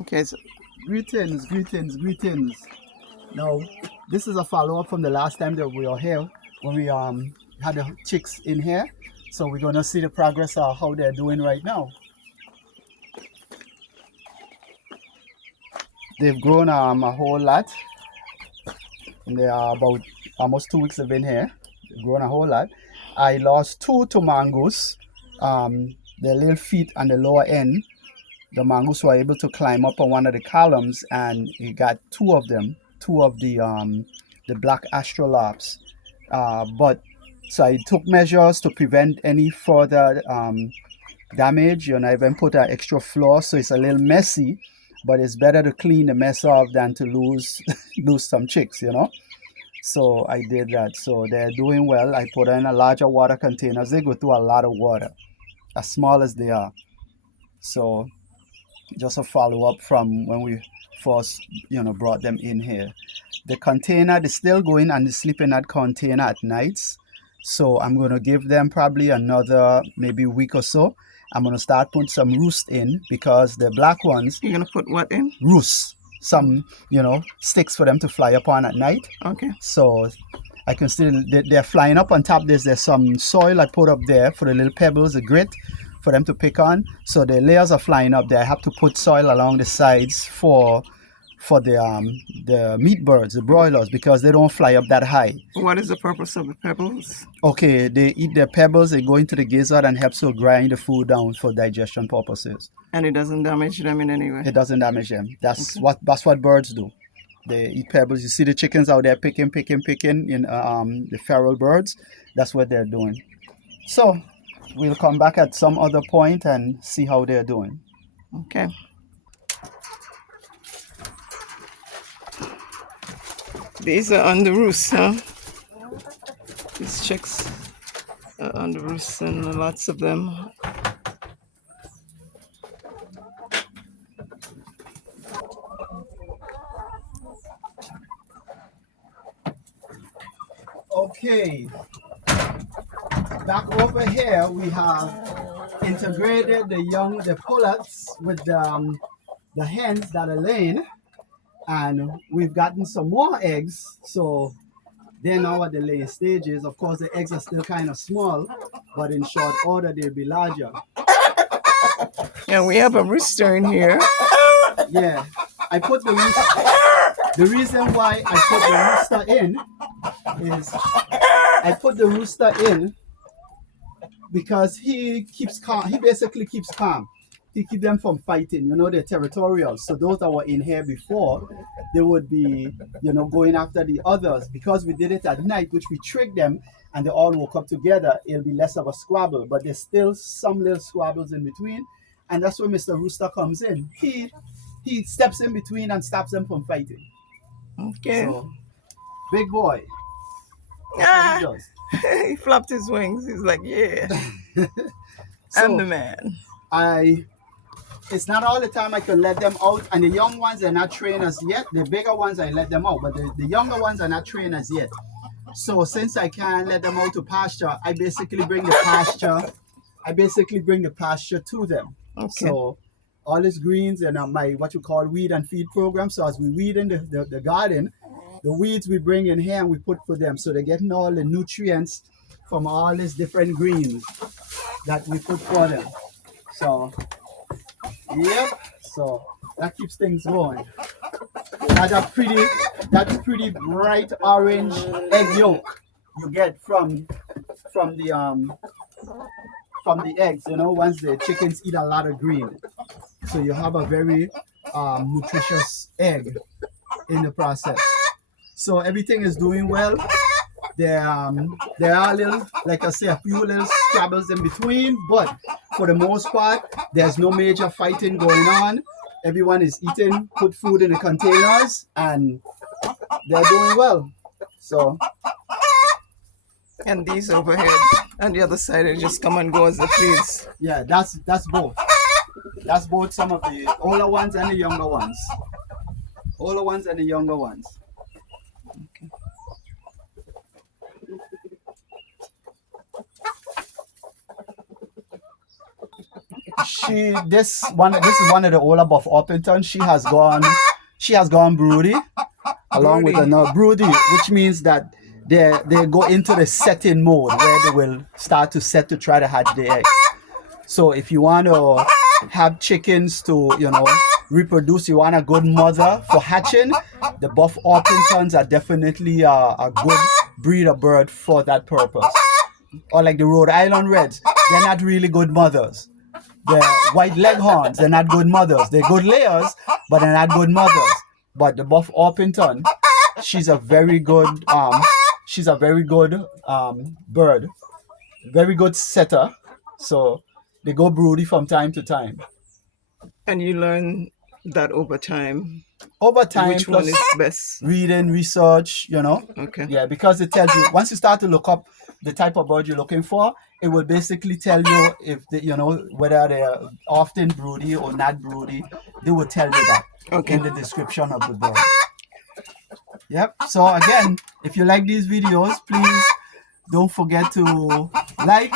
Okay, so greetings, greetings, greetings. Now, this is a follow-up from the last time that we were here when we had the chicks in here. So we're gonna see the progress of how they're doing right now. They've grown a whole lot. And they are about almost 2 weeks they've been here. They've grown a whole lot. I lost two to mongoose. Their little feet on the lower end. The mongoose were able to climb up on one of the columns, and he got two of them, two of the black astrolabes. But so I took measures to prevent any further damage. I even put an extra floor, so it's a little messy, but it's better to clean the mess off than to lose lose some chicks. So I did that. So they're doing well. I put in a larger water containers. They go through a lot of water, as small as they are. So just a follow up from when we first, brought them in here. The container is still going and they sleep in that container at nights. So I'm gonna give them probably another maybe week or so. I'm gonna start putting some roost in because the black ones You're gonna put what in? roost, some sticks for them to fly upon at night. Okay. So I can still they're flying up on top. There's some soil I put up there for the little pebbles, the grit for them to pick on. So the layers are flying up there. I have to put soil along the sides for the meat birds, the broilers, because they don't fly up that high. What is the purpose of the pebbles? Okay, they eat their pebbles, they go into the gizzard and helps to grind the food down for digestion purposes. And it doesn't damage them in any way? It doesn't damage them. That's what birds do. They eat pebbles. You see the chickens out there picking in the feral birds. That's what they're doing. So we'll come back at some other point and see how they're doing. Okay. These are on the roost, huh? These chicks are on the roost, and lots of them. Okay. Back over here, we have integrated the pullets with the hens that are laying, and we've gotten some more eggs. So they're now at the laying stages. Of course, the eggs are still kind of small, but in short order, they'll be larger. Yeah, we have a rooster in here. Yeah, I put the rooster. The reason why I put the rooster in is I put the rooster in because he keeps calm. He basically keeps calm. He keeps them from fighting. They're territorial. So those that were in here before, they would be, going after the others. Because we did it at night, which we tricked them, and they all woke up together, it'll be less of a squabble. But there's still some little squabbles in between, and that's where Mr. Rooster comes in. He steps in between and stops them from fighting. Okay. So, big boy. Ah, he flapped his wings. He's like, yeah, I'm the man. It's not all the time I can let them out, and the young ones are not trainers yet. The bigger ones I let them out, but the younger ones are not trainers yet. So since I can't let them out to pasture, I basically bring the pasture to them. Okay. So all this greens and my what you call weed and feed program. So as we weed in the garden, the weeds we bring in here and we put for them. So they're getting all the nutrients from all these different greens that we put for them. So yep, so that keeps things going. That's pretty bright orange egg yolk you get from the eggs, once the chickens eat a lot of green. So you have a very nutritious egg in the process. So everything is doing well. There are little, like I say, a few little scrabbles in between, but for the most part, there's no major fighting going on. Everyone is eating, put food in the containers, and they're doing well. So. And these overhead on the other side, they just come and go as they please. Yeah, that's both. That's both some of the older ones and the younger ones. Older ones and the younger ones. Okay. this is one of the older Buff Orpingtons. She has gone broody along with another broody, which means that they go into the setting mode where they will start to set to try to hatch the egg. So if you want to have chickens to, reproduce, you want a good mother for hatching, the Buff Orpingtons are definitely a good breed of bird for that purpose. Or like the Rhode Island Reds, they're not really good mothers. The White Leghorns, they're not good mothers. They're good layers, but they're not good mothers. But the Buff Orpington, she's a very good bird, very good setter. So they go broody from time to time. And you learn that over time. Plus Which one is best? Reading, research, Okay. Yeah, because it tells you, once you start to look up the type of bird you're looking for, it will basically tell you if whether they're often broody or not broody. They will tell you that in the description of the bird. Yep. So again, if you like these videos, please don't forget to like,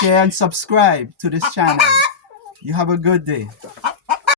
share, and subscribe to this channel. You have a good day.